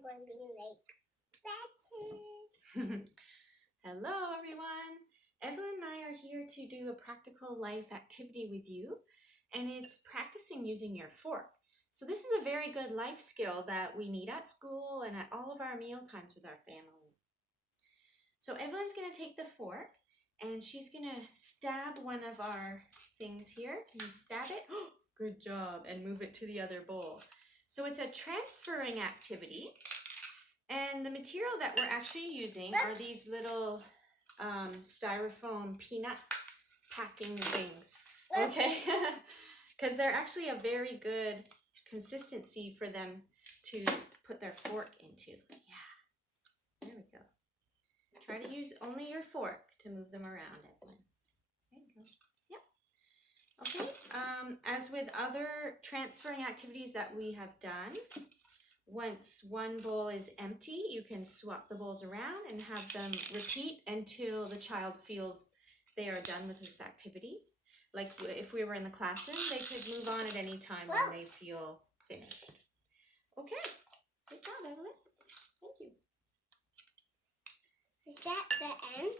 I'm going to make bread. Hello everyone! Evelyn and I are here to do a practical life activity with you, and it's practicing using your fork. So this is a very good life skill that we need at school and at all of our meal times with our family. So Evelyn's going to take the fork and she's going to stab one of our things here. Can you stab it? Good job. And move it to the other bowl. So it's a transferring activity. And the material that we're actually using are these little styrofoam peanut packing things, okay? Because they're actually a very good consistency for them to put their fork into. Yeah, there we go. Try to use only your fork to move them around, Evelyn. There you go. Yep. Okay, as with other transferring activities that we have done, once one bowl is empty, you can swap the bowls around and have them repeat until the child feels they are done with this activity. Like if we were in the classroom, they could move on at any time when they feel finished. Okay, good job, Evelyn. Thank you. Is that the end?